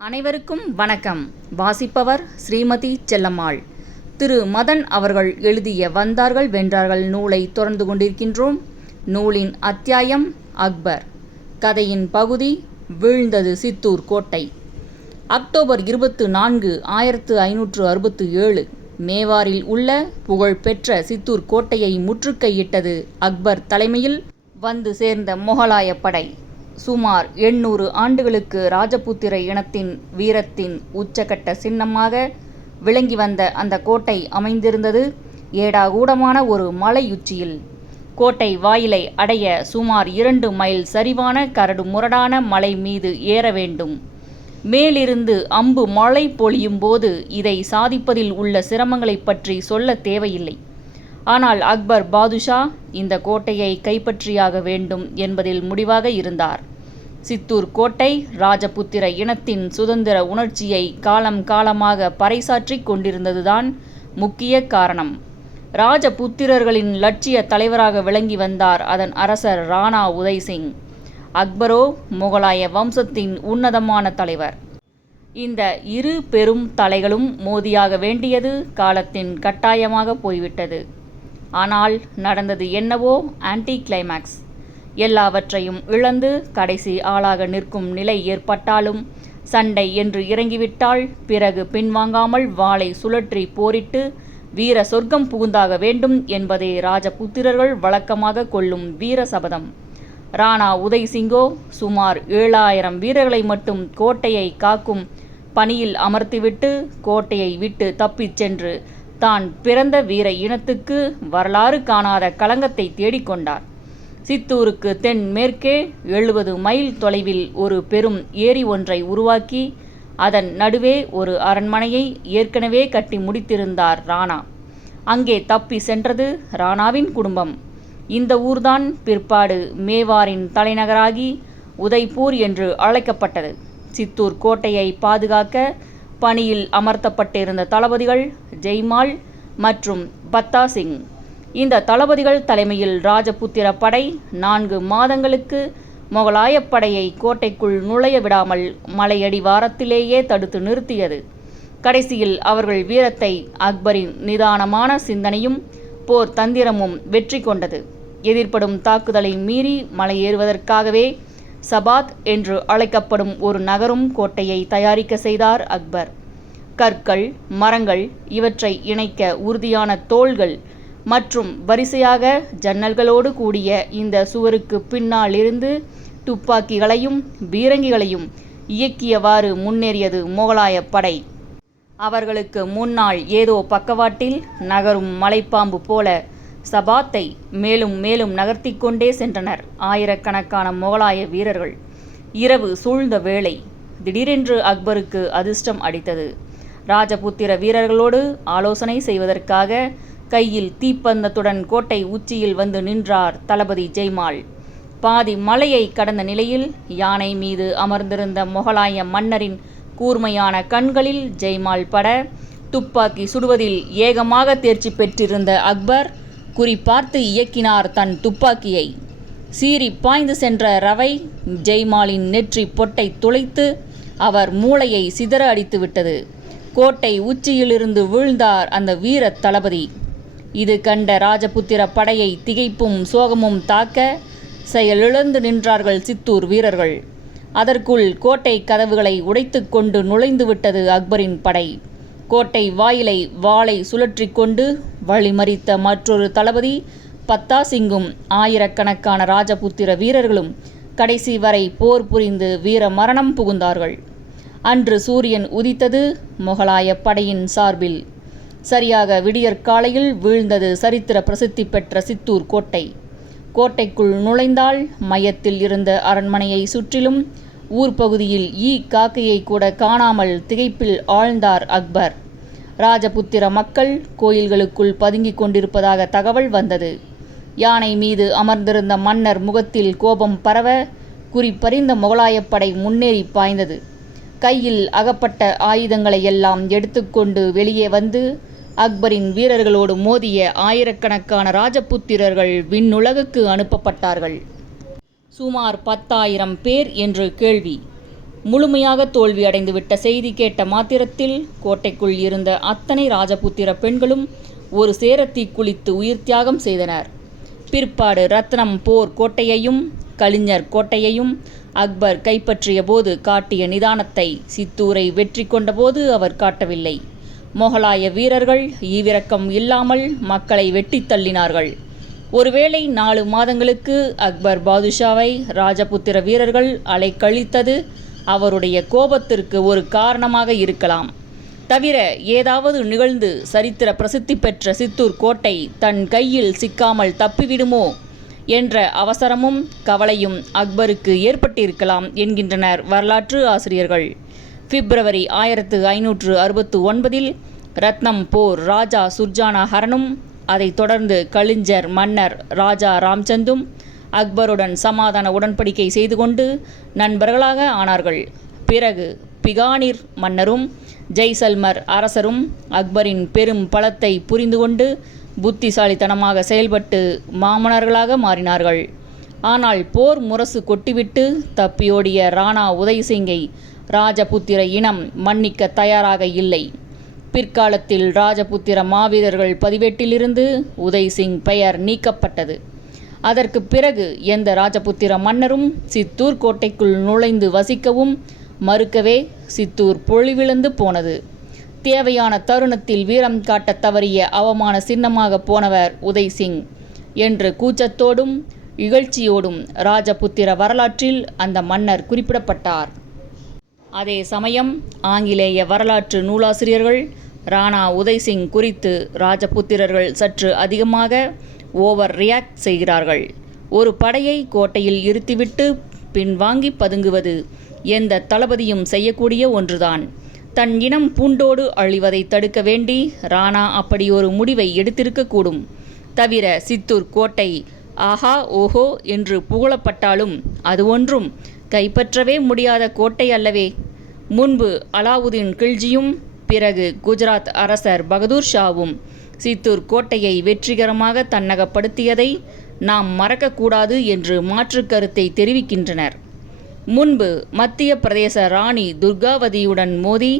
அனைவருக்கும் வணக்கம். வாசிப்பவர் ஸ்ரீமதி செல்லம்மாள். திரு மதன் அவர்கள் எழுதிய வந்தார்கள் வென்றார்கள் நூலை தொடர்ந்து கொண்டிருக்கின்றோம். நூலின் அத்தியாயம் அக்பர். கதையின் பகுதி வீழ்ந்தது சித்தூர் கோட்டை. அக்டோபர் 24, 1567 மேவாரில் உள்ள புகழ்பெற்ற சித்தூர் கோட்டையை முற்றுகையிட்டது அக்பர் தலைமையில் வந்து சேர்ந்த முகலாய படை. சுமார் 800 ஆண்டுகளுக்கு ராஜபுத்திர இனத்தின் வீரத்தின் உச்சகட்ட சின்னமாக விளங்கி வந்த அந்த கோட்டை அமைந்திருந்தது ஏடாகூடமான ஒரு மலையுச்சியில். கோட்டை வாயிலை அடைய சுமார் 2 மைல் சரிவான கரடு முரடான மலை மீது ஏற வேண்டும். மேலிருந்து அம்பு மழை பொழியும் போது இதை சாதிப்பதில் உள்ள சிரமங்களை பற்றி சொல்ல தேவையில்லை. ஆனால் அக்பர் பாதுஷா இந்த கோட்டையை கைப்பற்றியாக வேண்டும் என்பதில் முடிவாக இருந்தார். சித்தூர் கோட்டை ராஜபுத்திர இனத்தின் சுதந்திர உணர்ச்சியை காலம் காலமாக பறைசாற்றிக் கொண்டிருந்ததுதான் முக்கிய காரணம். ராஜபுத்திரர்களின் லட்சிய தலைவராக விளங்கி வந்தார் அதன் அரசர் ராணா உதய்சிங். அக்பரோ முகலாய வம்சத்தின் உன்னதமான தலைவர். இந்த இரு பெரும் தலைகளும் மோதியாக வேண்டியது காலத்தின் கட்டாயமாக போய்விட்டது. ஆனால் நடந்தது என்னவோ ஆன்டி கிளைமாக்ஸ். எல்லாவற்றையும் இழந்து கடைசி ஆளாக நிற்கும் நிலை ஏற்பட்டாலும் சண்டை என்று இறங்கிவிட்டால் பிறகு பின்வாங்காமல் வாளை சுழற்றி போரிட்டு வீர சொர்க்கம் புகுந்தாக வேண்டும் என்பதே ராஜபுத்திரர்கள் வழக்கமாக கொள்ளும் வீர சபதம். ராணா உதய்சிங்கோ சுமார் 7000 வீரர்களை மட்டும் கோட்டையை காக்கும் பணியில் அமர்த்திவிட்டு கோட்டையை விட்டு தப்பிச் சென்று தான் பிறந்த வீர இனத்துக்கு வரலாறு காணாத களங்கத்தை தேடிக்கொண்டார். சித்தூருக்கு தென் மேற்கே 70 மைல் தொலைவில் ஒரு பெரும் ஏரி ஒன்றை உருவாக்கி அதன் நடுவே ஒரு அரண்மனையை ஏற்கனவே கட்டி முடித்திருந்தார் ராணா. அங்கே தப்பி சென்றது ராணாவின் குடும்பம். இந்த ஊர்தான் பிற்பாடு மேவாரின் தலைநகராகி உதய்பூர் என்று அழைக்கப்பட்டது. சித்தூர் கோட்டையை பாதுகாக்க பணியில் அமர்த்தப்பட்டிருந்த தளபதிகள் ஜெய்மால் மற்றும் பத்தா சிங். இந்த தளபதிகள் தலைமையில் ராஜபுத்திர படை 4 மாதங்களுக்கு முகலாய படையை கோட்டைக்குள் நுழைய விடாமல் மலையடிவாரத்திலேயே தடுத்து நிறுத்தியது. கடைசியில் அவர்கள் வீரத்தை அக்பரின் நிதானமான சிந்தனையும் போர் தந்திரமும் வெற்றி கொண்டது. எதிர்ப்படும் தாக்குதலை மீறி மலையேறுவதற்காகவே சபாத் என்று அழைக்கப்படும் ஒரு நகரும் கோட்டையை தயாரிக்க செய்தார் அக்பர். கற்கள், மரங்கள் இவற்றை இணைக்க உறுதியான தோள்கள் மற்றும் வரிசையாக ஜன்னல்களோடு கூடிய இந்த சுவருக்கு பின்னால் இருந்து துப்பாக்கிகளையும் பீரங்கிகளையும் இயக்கியவாறு முன்னேறியது முகலாய படை. அவர்களுக்கு முன்னால் ஏதோ பக்கவாட்டில் நகரும் மலைப்பாம்பு போல சபாத்தை மேலும் மேலும் நகர்த்தி கொண்டே சென்றனர் ஆயிரக்கணக்கான முகலாய வீரர்கள். இரவு சூழ்ந்த வேளை. திடீரென்று அக்பருக்கு அதிர்ஷ்டம் அடித்தது. ராஜபுத்திர வீரர்களோடு ஆலோசனை செய்வதற்காக கையில் தீப்பந்தத்துடன் கோட்டை உச்சியில் வந்து நின்றார் தளபதி ஜெய்மால். பாதி மலையை கடந்த நிலையில் யானை மீது அமர்ந்திருந்த முகலாய மன்னரின் கூர்மையான கண்களில் ஜெய்மால் பட துப்பாக்கி சுடுவதில் ஏகமாக தேர்ச்சி பெற்றிருந்த அக்பர் குறிப்பார்த்து இயக்கினார் தன் துப்பாக்கியை. சீறி பாய்ந்து சென்ற ரவை ஜெய்மாலின் நெற்றி பொட்டை துளைத்து அவர் மூளையை சிதற அடித்துவிட்டது. கோட்டை உச்சியிலிருந்து வீழ்ந்தார் அந்த வீர தளபதி. இது கண்ட ராஜபுத்திர படையை திகைப்பும் சோகமும் தாக்க செயலிழந்து நின்றார்கள் சித்தூர் வீரர்கள். அதற்குள் கோட்டை கதவுகளை உடைத்து கொண்டு நுழைந்துவிட்டது அக்பரின் படை. கோட்டை வாயிலை வாளை சுழற்றி கொண்டு வழிமறித்த மற்றொரு தளபதி பத்தா சிங்கும் ஆயிரக்கணக்கான ராஜபுத்திர வீரர்களும் கடைசி வரை போர் புரிந்து வீர மரணம் புகுந்தார்கள். அன்று சூரியன் உதித்தது முகலாய படையின் சார்பில். சரியாக விடியற்காலையில் வீழ்ந்தது சரித்திர பிரசித்தி பெற்ற சித்தூர் கோட்டை. கோட்டைக்குள் நுழைந்தால் மையத்தில் இருந்த அரண்மனையை சுற்றிலும் ஊர்பகுதியில் காக்கையை கூட காணாமல் திகைப்பில் ஆழ்ந்தார் அக்பர். ராஜபுத்திர மக்கள் கோயில்களுக்குள் பதுங்கிக் கொண்டிருப்பதாக தகவல் வந்தது. யானை மீது அமர்ந்திருந்த மன்னர் முகத்தில் கோபம் பரவ குறிப்பறிந்த முகலாயப்படை முன்னேறி பாய்ந்தது. கையில் அகப்பட்ட ஆயுதங்களை எல்லாம் எடுத்துக்கொண்டு வெளியே வந்து அக்பரின் வீரர்களோடு மோதிய ஆயிரக்கணக்கான ராஜபுத்திரர்கள் விண்ணுலகுக்கு அனுப்பப்பட்டார்கள். சுமார் 10,000 பேர் என்று கேள்வி. முழுமையாக தோல்வி அடைந்துவிட்ட செய்தி கேட்ட மாத்திரத்தில் கோட்டைக்குள் இருந்த அத்தனை ராஜபுத்திர பெண்களும் ஒரு சேர தீக்குளித்து உயிர் தியாகம் செய்தனர். பிற்பாடு ரத்னம் போர் கோட்டையையும் கலிஞ்சர் கோட்டையையும் அக்பர் கைப்பற்றிய போது காட்டிய நிதானத்தை சித்தூரை வெற்றி கொண்டபோது அவர் காட்டவில்லை. மொகலாய வீரர்கள் ஈவிரக்கம் இல்லாமல் மக்களை வெட்டி தள்ளினார்கள். ஒருவேளை 4 மாதங்களுக்கு அக்பர் பாதுஷாவை ராஜபுத்திர வீரர்கள் அலைக்கழித்தது அவருடைய கோபத்திற்கு ஒரு காரணமாக இருக்கலாம். தவிர ஏதாவது நிகழ்ந்து சரித்திர பிரசித்தி பெற்ற சித்தூர் கோட்டை தன் கையில் சிக்காமல் தப்பிவிடுமோ என்ற அவசரமும் கவலையும் அக்பருக்கு ஏற்பட்டிருக்கலாம் என்கின்றனர் வரலாற்று ஆசிரியர்கள். பிப்ரவரி 1569 ரத்னம் போர் ராஜா சுர்ஜானா ஹரனும் அதைத் தொடர்ந்து கலிஞ்சர் மன்னர் ராஜா ராம்சந்தும் அக்பருடன் சமாதான உடன்படிக்கை செய்து கொண்டு நண்பர்களாக ஆனார்கள். பிறகு பிகானீர் மன்னரும் ஜெய்சல்மர் அரசரும் அக்பரின் பெரும் பலத்தை புரிந்து கொண்டு புத்திசாலித்தனமாக செயல்பட்டு மாமன்னர்களாக மாறினார்கள். ஆனால் போர் முரசு கொட்டிவிட்டு தப்பியோடிய ராணா உதய்சிங்கை ராஜபுத்திர இனம் மன்னிக்க தயாராக இல்லை. பிற்காலத்தில் ராஜபுத்திர மாவீரர்கள் பதிவேட்டிலிருந்து உதய்சிங் பெயர் நீக்கப்பட்டது. அதற்கு பிறகு எந்த ராஜபுத்திர மன்னரும் சித்தூர் கோட்டைக்குள் நுழைந்து வசிக்கவும் மறுக்கவே சித்தூர் பொழிவிழந்து போனது. தேவையான தருணத்தில் வீரம் காட்ட தவறிய அவமான சின்னமாக போனவர் உதய்சிங் என்று கூச்சத்தோடும் இகழ்ச்சியோடும் ராஜபுத்திர வரலாற்றில் அந்த மன்னர் குறிப்பிடப்பட்டார். அதே சமயம் ஆங்கிலேய வரலாற்று நூலாசிரியர்கள் ராணா உதய்சிங் குறித்து ராஜபுத்திரர்கள் சற்று அதிகமாக ஓவர் ரியாக்ட் செய்கிறார்கள். ஒரு படையை கோட்டையில் இருத்திவிட்டு பின்வாங்கி பதுங்குவது எந்த தளபதியும் செய்யக்கூடிய ஒன்றுதான். தன் இனம் பூண்டோடு அழிவதை தடுக்க வேண்டி ராணா அப்படி ஒரு முடிவை எடுத்திருக்கக்கூடும். தவிர சித்தூர் கோட்டை ஆஹா ஓஹோ என்று புகழப்பட்டாலும் அது ஒன்றும் கைப்பற்றவே முடியாத கோட்டை அல்லவே. முன்பு அலாவுதீன் கில்ஜியும் பிறகு குஜராத் அரசர் பகதூர் ஷாவும் சித்தூர் கோட்டையை வெற்றிகரமாக தன்னகப்படுத்தியதை நாம் மறக்கக்கூடாது என்று மாற்று கருத்தை தெரிவிக்கின்றனர். முன்பு மத்திய பிரதேச ராணி துர்காவதியுடன் மோதி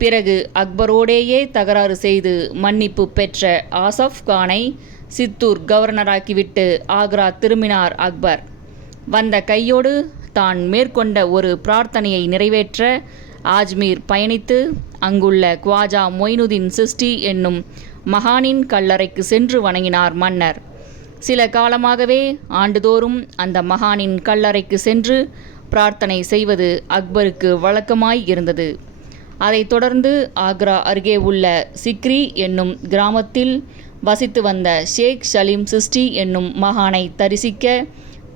பிறகு அக்பரோடேயே தகராறு செய்து மன்னிப்பு பெற்ற ஆசஃப் கானை சித்தூர் கவர்னராக்கிவிட்டு ஆக்ரா திரும்பினார் அக்பர். வந்த கையோடு தான் மேற்கொண்ட ஒரு பிரார்த்தனையை நிறைவேற்ற ஆஜ்மீர் பயணித்து அங்குள்ள குவாஜா மொய்னுதீன் சிஸ்டி என்னும் மகானின் கல்லறைக்கு சென்று வணங்கினார் மன்னர். சில காலமாகவே ஆண்டுதோறும் அந்த மகானின் கல்லறைக்கு சென்று பிரார்த்தனை செய்வது அக்பருக்கு வழக்கமாய் இருந்தது. அதைத் தொடர்ந்து ஆக்ரா அருகே உள்ள சிக்ரி என்னும் கிராமத்தில் வசித்து வந்த ஷேக் சலீம் சிஸ்டி என்னும் மகானை தரிசிக்க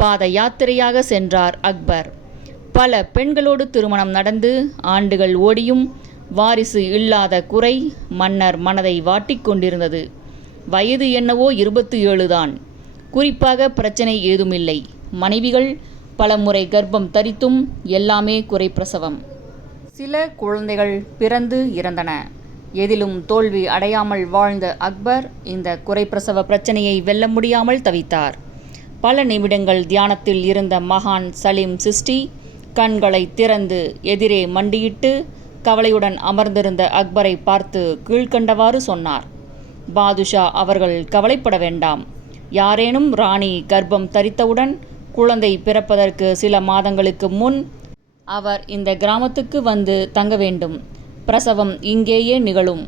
பாத யாத்திரையாக சென்றார் அக்பர். பல பெண்களோடு திருமணம் நடந்து ஆண்டுகள் ஓடியும் வாரிசு இல்லாத குறை மன்னர் மனதை வாட்டிக் கொண்டிருந்தது. வயது என்னவோ 27 தான். குறிப்பாக பிரச்சனை ஏதுமில்லை. மனைவிகள் பலமுறை கர்ப்பம் தரித்தும் எல்லாமே குறை பிரசவம். சில குழந்தைகள் பிறந்து இறந்தன. எதிலும் தோல்வி அடையாமல் வாழ்ந்த அக்பர் இந்த குறைப்பிரசவ பிரச்சனையை வெல்ல முடியாமல் தவித்தார். பல நிமிடங்கள் தியானத்தில் இருந்த மகான் சலீம் சிஸ்டி கண்களை திறந்து எதிரே மண்டியிட்டு கவலையுடன் அமர்ந்திருந்த அக்பரை பார்த்து கீழ்கண்டவாறு சொன்னார். பாதுஷா அவர்கள் கவலைப்பட வேண்டாம். யாரேனும் ராணி கர்ப்பம் தரித்தவுடன் குழந்தை பிறப்பதற்கு சில மாதங்களுக்கு முன் அவர் இந்த கிராமத்துக்கு வந்து தங்க வேண்டும். பிரசவம் இங்கேயே நிகழும்.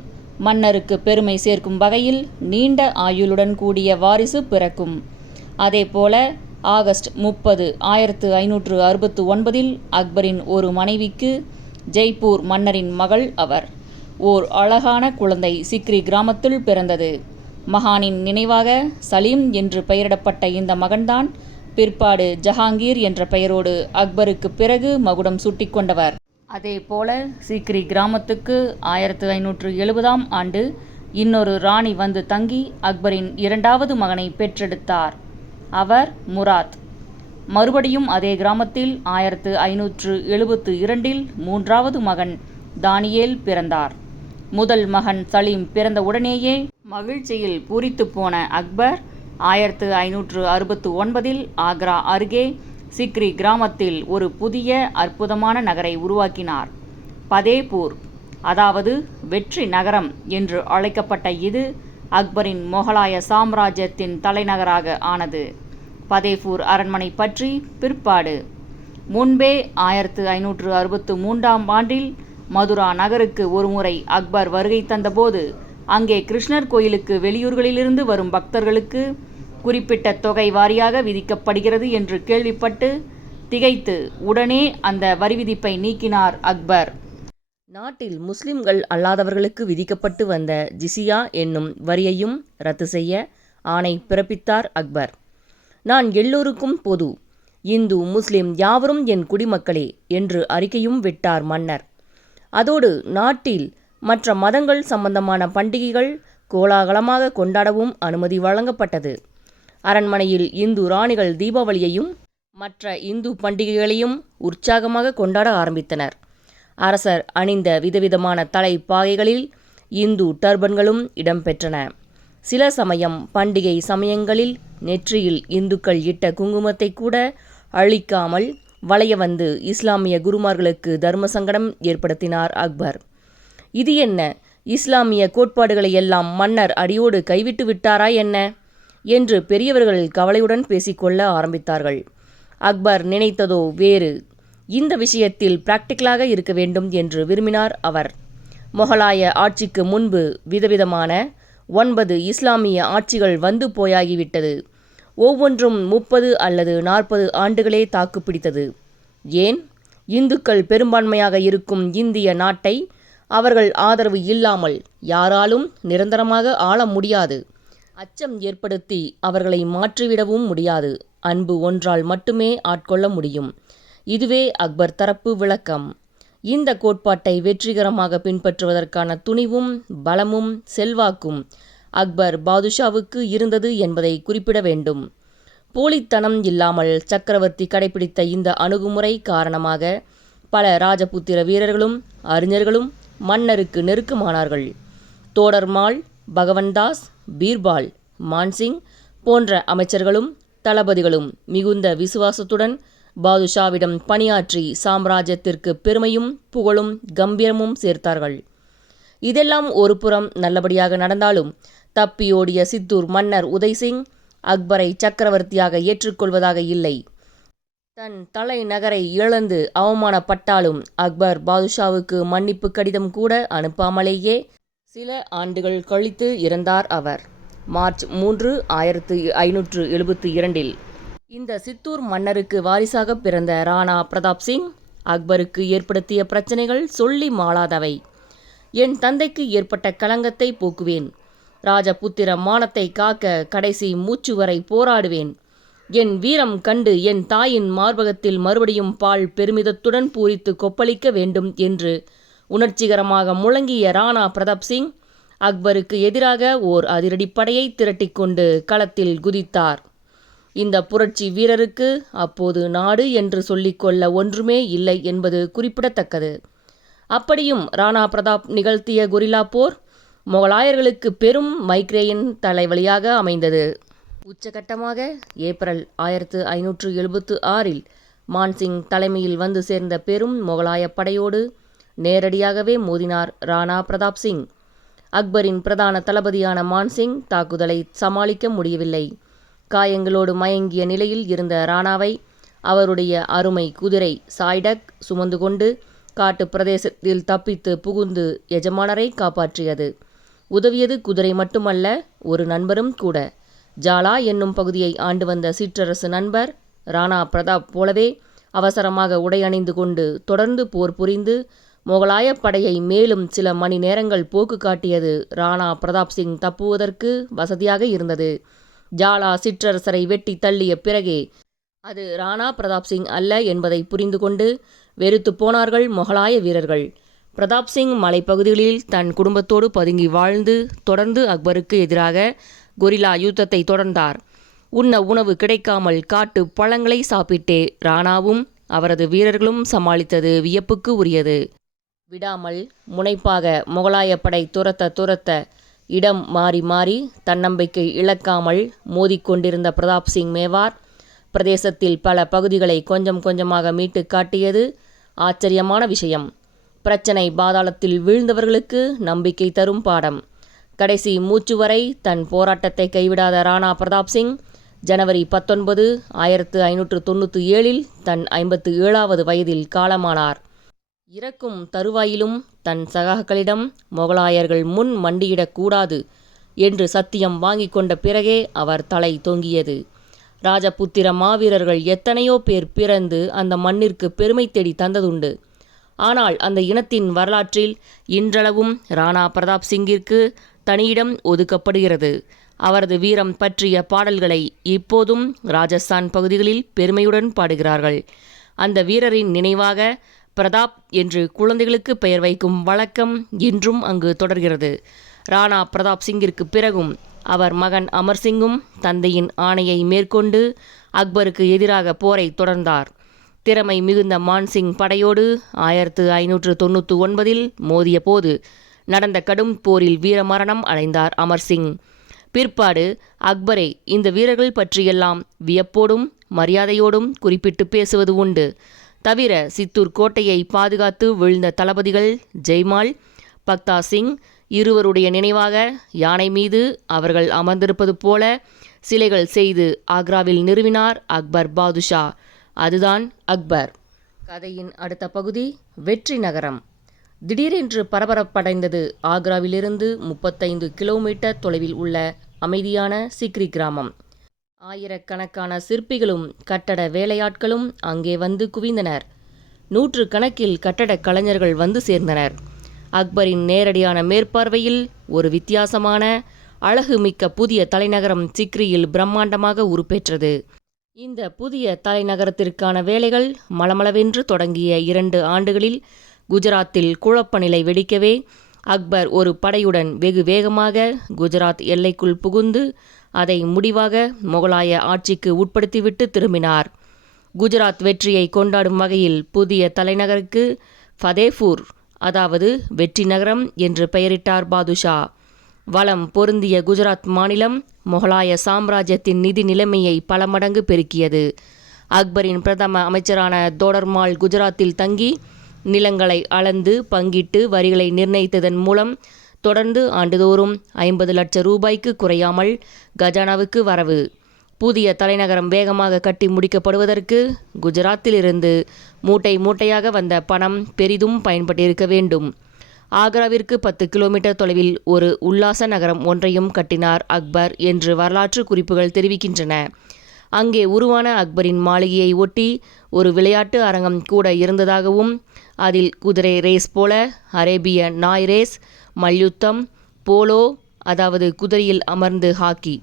மன்னருக்கு பெருமை சேர்க்கும் வகையில் நீண்ட ஆயுளுடன் கூடிய வாரிசு பிறக்கும். அதேபோல ஆகஸ்ட் 30, 1569 அக்பரின் ஒரு மனைவிக்கு ஜெய்ப்பூர் மன்னரின் மகள் அவர். ஓர் அழகான குழந்தை சிக்ரி கிராமத்தில் பிறந்தது. மகானின் நினைவாக சலீம் என்று பெயரிடப்பட்ட இந்த மகன்தான் பிற்பாடு ஜஹாங்கீர் என்ற பெயரோடு அக்பருக்கு பிறகு மகுடம் சூட்டிக்கொண்டவர். அதேபோல சிக்ரி கிராமத்துக்கு 1570ஆம் ஆண்டு இன்னொரு ராணி வந்து தங்கி அக்பரின் 2வது மகனை பெற்றெடுத்தார். அவர் முராத். மறுபடியும் அதே கிராமத்தில் 1572 3வது மகன் தானியேல் பிறந்தார். முதல் மகன் சலீம் பிறந்த உடனேயே மகிழ்ச்சியில் பூரித்து போன அக்பர் 1569 ஆக்ரா அருகே சிக்ரி கிராமத்தில் ஒரு புதிய அற்புதமான நகரை உருவாக்கினார். பதேபூர், அதாவது வெற்றி நகரம் என்று அழைக்கப்பட்ட இது அக்பரின் மொகலாய சாம்ராஜ்யத்தின் தலைநகராக ஆனது. பதேபூர் அரண்மனை பற்றி பிற்பாடு. முன்பே 1563ஆம் ஆண்டில் மதுரா நகருக்கு ஒருமுறை அக்பர் வருகை தந்தபோது அங்கே கிருஷ்ணர் கோயிலுக்கு வெளியூர்களிலிருந்து வரும் பக்தர்களுக்கு குறிப்பிட்ட தொகை வாரியாக விதிக்கப்படுகிறது என்று கேள்விப்பட்டு திகைத்து உடனே அந்த வரி விதிப்பை நீக்கினார் அக்பர். நாட்டில் முஸ்லிம்கள் அல்லாதவர்களுக்கு விதிக்கப்பட்டு வந்த ஜிசியா என்னும் வரியையும் ரத்து செய்ய ஆணை பிறப்பித்தார் அக்பர். நான் எல்லோருக்கும் பொது, இந்து முஸ்லிம் யாவரும் என் குடிமக்களே என்று அறிக்கையும் விட்டார் மன்னர். அதோடு நாட்டில் மற்ற மதங்கள் சம்பந்தமான பண்டிகைகள் கோலாகலமாக கொண்டாடவும் அனுமதி வழங்கப்பட்டது. அரண்மனையில் இந்து ராணிகள் தீபாவளியையும் மற்ற இந்து பண்டிகைகளையும் உற்சாகமாக கொண்டாட ஆரம்பித்தனர். அரசர் அணிந்த விதவிதமான தலைப்பாகைகளில் இந்து டர்பன்களும் இடம்பெற்றன. சில சமயம் பண்டிகை சமயங்களில் நெற்றியில் இந்துக்கள் இட்ட குங்குமத்தை கூட அழிக்காமல் வளைய வந்து இஸ்லாமிய குருமார்களுக்கு தர்ம சங்கடம் ஏற்படுத்தினார் அக்பர். இது என்ன, இஸ்லாமிய கோட்பாடுகளை எல்லாம் மன்னர் அடியோடு கைவிட்டு விட்டாரா என்ன என்று பெரியவர்கள் கவலையுடன் பேசிக்கொள்ள ஆரம்பித்தார்கள். அக்பர் நினைத்ததோ வேறு. இந்த விஷயத்தில் பிராக்டிக்கலாக இருக்க வேண்டும் என்று விரும்பினார் அவர். மொகலாய ஆட்சிக்கு முன்பு விதவிதமான 9 இஸ்லாமிய ஆட்சிகள் வந்து போயாகிவிட்டது. ஒவ்வொன்றும் 30 அல்லது 40 ஆண்டுகளே தாக்குப்பிடித்தது. ஏன், இந்துக்கள் பெரும்பான்மையாக இருக்கும் இந்திய நாட்டை அவர்கள் ஆதரவு இல்லாமல் யாராலும் நிரந்தரமாக ஆள முடியாது. அச்சம் ஏற்படுத்தி அவர்களை மாற்றிவிடவும் முடியாது. அன்பு ஒன்றால் மட்டுமே ஆட்கொள்ள முடியும். இதுவே அக்பர் தரப்பு விளக்கம். இந்த கோட்பாட்டை வெற்றிகரமாக பின்பற்றுவதற்கான துணிவும் பலமும் செல்வாக்கும் அக்பர் பாதுஷாவுக்கு இருந்தது என்பதை குறிப்பிட வேண்டும். போலித்தனம் இல்லாமல் சக்கரவர்த்தி கடைபிடித்த இந்த அணுகுமுறை காரணமாக பல ராஜபுத்திர வீரர்களும் அறிஞர்களும் மன்னருக்கு நெருக்கமானார்கள். தோடர்மால், பகவன்தாஸ், பீர்பால், மான்சிங் போன்ற அமைச்சர்களும் தளபதிகளும் மிகுந்த விசுவாசத்துடன் பாதுஷாவிடம் பணியாற்றி சாம்ராஜ்யத்திற்கு பெருமையும் புகழும் கம்பீரமும் சேர்த்தார்கள். இதெல்லாம் ஒரு புறம் நல்லபடியாக நடந்தாலும் தப்பியோடிய சித்தூர் மன்னர் உதய்சிங் அக்பரை சக்கரவர்த்தியாக ஏற்றுக்கொள்வதாக இல்லை. தன் தலைநகரை இழந்து அவமானப்பட்டாலும் அக்பர் பாதுஷாவுக்கு மன்னிப்பு கடிதம் கூட அனுப்பாமலேயே சில ஆண்டுகள் கழித்து இறந்தார் அவர். மார்ச் 3, 1572 இந்த சித்தூர் மன்னருக்கு வாரிசாக பிறந்த ராணா பிரதாப் சிங் அக்பருக்கு ஏற்படுத்திய பிரச்சனைகள் சொல்லி மாளாதவை. என் தந்தைக்கு ஏற்பட்ட களங்கத்தை போக்குவேன். ராஜபுத்திர மானத்தை காக்க கடைசி மூச்சு வரை போராடுவேன். என் வீரம் கண்டு என் தாயின் மார்பகத்தில் மறுபடியும் பால் பெருமிதத்துடன் பூரித்து கொப்பளிக்க வேண்டும் என்று உணர்ச்சிகரமாக முழங்கிய ராணா பிரதாப் சிங் அக்பருக்கு எதிராக ஓர் அதிரடிப்படையை திரட்டிக்கொண்டு களத்தில் குதித்தார். இந்த புரட்சி வீரருக்கு அப்போது நாடு என்று சொல்லிக்கொள்ள ஒன்றுமே இல்லை என்பது குறிப்பிடத்தக்கது. அப்படியும் ராணா பிரதாப் நிகழ்த்திய கொரில்லா போர் மொகலாயர்களுக்கு பெரும் மைக்ரேயின் தலைவலியாக அமைந்தது. உச்சகட்டமாக ஏப்ரல் 1576 மான்சிங் தலைமையில் வந்து சேர்ந்த பெரும் மொகலாய படையோடு நேரடியாகவே மோதினார் ராணா பிரதாப் சிங். அக்பரின் பிரதான தளபதியான மான்சிங் தாக்குதலை சமாளிக்க முடியவில்லை. காயங்களோடு மயங்கிய நிலையில் இருந்த ராணாவை அவருடைய அருமை குதிரை சாய்டக் சுமந்து கொண்டு காட்டு பிரதேசத்தில் தப்பித்து புகுந்து எஜமானரை காப்பாற்றியது. உதவியது குதிரை மட்டுமல்ல, ஒரு நண்பரும் கூட. ஜாலா என்னும் பகுதியை ஆண்டு வந்த சிற்றரசு நண்பர் ராணா பிரதாப் போலவே அவசரமாக உடையணிந்து கொண்டு தொடர்ந்து போர் புரிந்து மொகலாய படையை மேலும் சில மணி நேரங்கள் போக்கு காட்டியது ராணா பிரதாப் சிங் தப்புவதற்கு வசதியாக இருந்தது. ஜாலா சிற்றரசரை வெட்டி தள்ளிய பிறகே அது ராணா பிரதாப் சிங் அல்ல என்பதை புரிந்து கொண்டு வெறுத்து போனார்கள் மொகலாய வீரர்கள். பிரதாப் சிங் மலைப்பகுதிகளில் தன் குடும்பத்தோடு பதுங்கி வாழ்ந்து தொடர்ந்து அக்பருக்கு எதிராக கொரில்லா யுத்தத்தை தொடர்ந்தார். உண்ண உணவு கிடைக்காமல் காட்டு பழங்களை சாப்பிட்டே ராணாவும் அவரது வீரர்களும் சமாளித்தது வியப்புக்கு உரியது. விடாமல் முனைப்பாக மொகலாய படை துரத்த இடம் மாறி மாறி தன்னம்பிக்கை இழக்காமல் மோதிக்கொண்டிருந்த பிரதாப் சிங் மேவார் பிரதேசத்தில் பல பகுதிகளை கொஞ்சம் கொஞ்சமாக மீட்டு காட்டியது ஆச்சரியமான விஷயம். பிரச்சனை பாதாளத்தில் வீழ்ந்தவர்களுக்கு நம்பிக்கை தரும் பாடம். கடைசி மூச்சு வரை தன் போராட்டத்தை கைவிடாத ராணா பிரதாப் சிங் ஜனவரி 19, 1597 தன் 57வது வயதில் காலமானார். இறக்கும் தருவாயிலும் தன் சகாக்களிடம் மொகலாயர்கள் முன் மண்டியிடக்கூடாது என்று சத்தியம் வாங்கி கொண்ட பிறகே அவர் தலை தொங்கியது. ராஜபுத்திர மாவீரர்கள் எத்தனையோ பேர் பிறந்து அந்த மண்ணிற்கு பெருமை தேடி தந்ததுண்டு. ஆனால் அந்த இனத்தின் வரலாற்றில் இன்றளவும் ராணா பிரதாப் சிங்கிற்கு தனியிடம் ஒதுக்கப்படுகிறது. அவரது வீரம் பற்றிய பாடல்களை இப்போதும் ராஜஸ்தான் பகுதிகளில் பெருமையுடன் பாடுகிறார்கள். அந்த வீரரின் நினைவாக பிரதாப் என்று குழந்தைகளுக்கு பெயர் வைக்கும் வழக்கம் இன்றும் அங்கு தொடர்கிறது. ராணா பிரதாப் சிங்கிற்கு பிறகும் அவர் மகன் அமர்சிங்கும் தந்தையின் ஆணையை மேற்கொண்டு அக்பருக்கு எதிராக போரை தொடர்ந்தார். திறமை மிகுந்த மான்சிங் படையோடு 1599 மோதிய போது நடந்த கடும் போரில் வீரமரணம் அடைந்தார் அமர்சிங். பிற்பாடு அக்பரை இந்த வீரர்கள் பற்றியெல்லாம் வியப்போடும் மரியாதையோடும் குறிப்பிட்டு பேசுவது உண்டு. தவிர சித்தூர் கோட்டையை பாதுகாத்து வீழ்ந்த தளபதிகள் ஜெய்மால், பக்தா சிங் இருவருடைய நினைவாக யானை மீது அவர்கள் அமர்ந்திருப்பது போல சிலைகள் செய்து ஆக்ராவில் நிறுவினார் அக்பர் பாதுஷா. அதுதான் அக்பர். கதையின் அடுத்த பகுதி வெற்றி நகரம். திடீரென்று பரபரப்படைந்தது ஆக்ராவிலிருந்து 35 கிலோமீட்டர் தொலைவில் உள்ள அமைதியான சிக்ரி கிராமம். ஆயிரக்கணக்கான சிற்பிகளும் கட்டட வேலையாட்களும் அங்கே வந்து குவிந்தனர். 100 கணக்கில் கட்டடக் கலைஞர்கள் வந்து சேர்ந்தனர். அக்பரின் நேரடியான மேற்பார்வையில் ஒரு வித்தியாசமான அழகுமிக்க புதிய தலைநகரம் சிக்ரியில் பிரம்மாண்டமாக உருப்பெற்றது. இந்த புதிய தலைநகரத்திற்கான வேலைகள் மளமளவென்று தொடங்கிய 2 ஆண்டுகளில் குஜராத்தில் குழப்ப நிலை வெடிக்கவே அக்பர் ஒரு படையுடன் வெகு வேகமாக குஜராத் எல்லைக்குள் புகுந்து அதை முடிவாக முகலாய ஆட்சிக்கு உட்படுத்திவிட்டு திரும்பினார். குஜராத் வெற்றியை கொண்டாடும் வகையில் புதிய தலைநகருக்கு ஃபதேபூர், அதாவது வெற்றி நகரம் என்று பெயரிட்டார் பாதுஷா. வளம் பொருந்திய குஜராத் மாநிலம் முகலாய சாம்ராஜ்யத்தின் நிதி நிலைமையை பல மடங்கு பெருக்கியது. அக்பரின் பிரதம அமைச்சரான தோடர்மால் குஜராத்தில் தங்கி நிலங்களை அளந்து பங்கிட்டு வரிகளை நிர்ணயித்ததன் மூலம் தொடர்ந்து ஆண்டுதோறும் 50 லட்சம் ரூபாய்க்கு குறையாமல் கஜானாவுக்கு வரவு. புதிய தலைநகரம் வேகமாக கட்டி முடிக்கப்படுவதற்கு குஜராத்திலிருந்து மூட்டை மூட்டையாக வந்த பணம் பெரிதும் பயன்பட்டிருக்க வேண்டும். ஆக்ராவிற்கு 10 கிலோமீட்டர் தொலைவில் ஒரு உல்லாச நகரம் ஒன்றையும் கட்டினார் அக்பர் என்று வரலாற்று குறிப்புகள் தெரிவிக்கின்றன. அங்கே உருவான அக்பரின் மாளிகையை ஒட்டி ஒரு விளையாட்டு அரங்கம் கூட இருந்ததாகவும், அதில் குதிரை ரேஸ் போல அரேபிய நாய் ரேஸ், மல்யுத்தம், போலோ அதாவது குதிரையில் அமர்ந்து ஹாக்கி,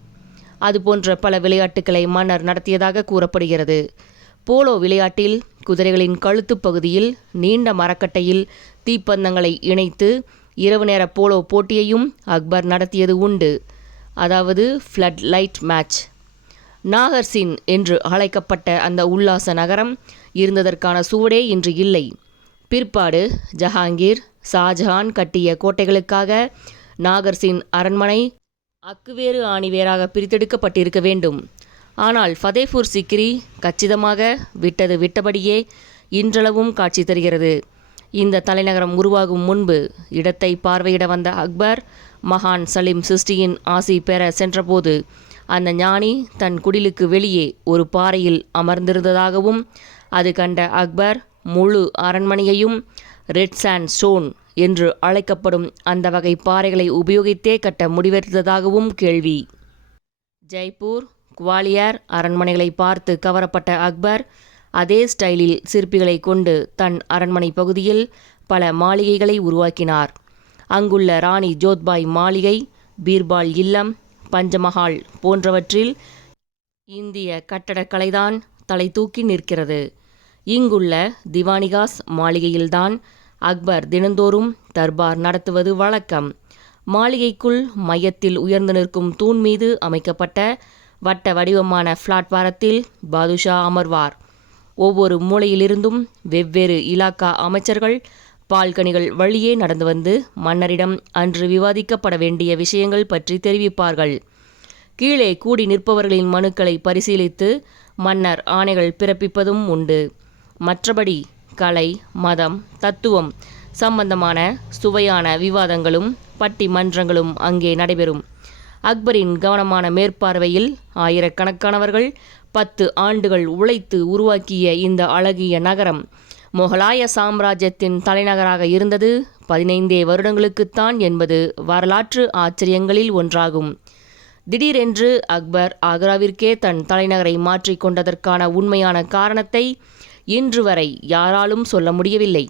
அதுபோன்ற பல விளையாட்டுக்களை மன்னர் நடத்தியதாக கூறப்படுகிறது. போலோ விளையாட்டில் குதிரைகளின் கழுத்து பகுதியில் நீண்ட மரக்கட்டையில் தீப்பந்தங்களை இணைத்து இரவு நேர போலோ போட்டியையும் அக்பர் நடத்தியது உண்டு, அதாவது ஃப்ளட் லைட் மேட்ச். நாகர்சின் என்று அழைக்கப்பட்ட அந்த உல்லாச நகரம் இருந்ததற்கான சுவடே இன்று இல்லை. பிற்பாடு ஜஹாங்கீர், ஷாஜஹான் கட்டிய கோட்டைகளுக்காக நாகர்சின் அரண்மனை அக்குவேறு ஆணிவேராக பிரித்தெடுக்கப்பட்டிருக்க வேண்டும். ஆனால் ஃபதேபூர் சிக்ரி கச்சிதமாக விட்டது விட்டபடியே இன்றளவும் காட்சி தருகிறது. இந்த தலைநகரம் உருவாகும் முன்பு இடத்தை பார்வையிட வந்த அக்பர் மகான் சலீம் சிஸ்டியின் ஆசி பெற சென்றபோது அந்த ஞானி தன் குடிலுக்கு வெளியே ஒரு பாறையில் அமர்ந்திருந்ததாகவும், அது கண்ட அக்பர் முழு அரண்மனையையும் ரெட் சாண்ட் ஸ்டோன் என்று அழைக்கப்படும் அந்த வகை பாறைகளை உபயோகித்தே கட்ட முடிவெடுத்ததாகவும் கேள்வி. ஜெய்ப்பூர், குவாலியர் அரண்மனைகளை பார்த்து கவரப்பட்ட அக்பர் அதே ஸ்டைலில் சிற்பிகளை கொண்டு தன் அரண்மனை பகுதியில் பல மாளிகைகளை உருவாக்கினார். அங்குள்ள ராணி ஜோத்பாய் மாளிகை, பீர்பால் இல்லம், பஞ்சமஹால் போன்றவற்றில் இந்திய கட்டடக்கலைதான் தலை தூக்கி நிற்கிறது. இங்குள்ள திவானிகாஸ் மாளிகையில்தான் அக்பர் தினந்தோறும் தர்பார் நடத்துவது வழக்கம். மாளிகைக்குள் மையத்தில் உயர்ந்து நிற்கும் தூண் மீது அமைக்கப்பட்ட வட்ட வடிவமான பிளாட்பாரத்தில் பாதுஷா அமர்வார். ஒவ்வொரு மூலையிலிருந்தும் வெவ்வேறு இலாக்கா அமைச்சர்கள் பால்கனிகள் வழியே நடந்து வந்து மன்னரிடம் அன்று விவாதிக்கப்பட வேண்டிய விஷயங்கள் பற்றி தெரிவிப்பார்கள். கீழே கூடி நிற்பவர்களின் மனுக்களை பரிசீலித்து மன்னர் ஆணைகள் பிறப்பிப்பதும் உண்டு. மற்றபடி கலை, மதம், தத்துவம் சம்பந்தமான சுவையான விவாதங்களும் பட்டிமன்றங்களும் அங்கே நடைபெறும். அக்பரின் கவனமான மேற்பார்வையில் ஆயிரக்கணக்கானவர்கள் 10 ஆண்டுகள் உழைத்து உருவாக்கிய இந்த அழகிய நகரம் முகலாய சாம்ராஜ்யத்தின் தலைநகராக இருந்தது 15 வருடங்களுக்குத்தான் என்பது வரலாற்று ஆச்சரியங்களில் ஒன்றாகும். திடீரென்று அக்பர் ஆக்ராவிற்கே தன் தலைநகரை மாற்றிக்கொண்டதற்கான உண்மையான காரணத்தை இன்று வரை யாராலும் சொல்ல முடியவில்லை.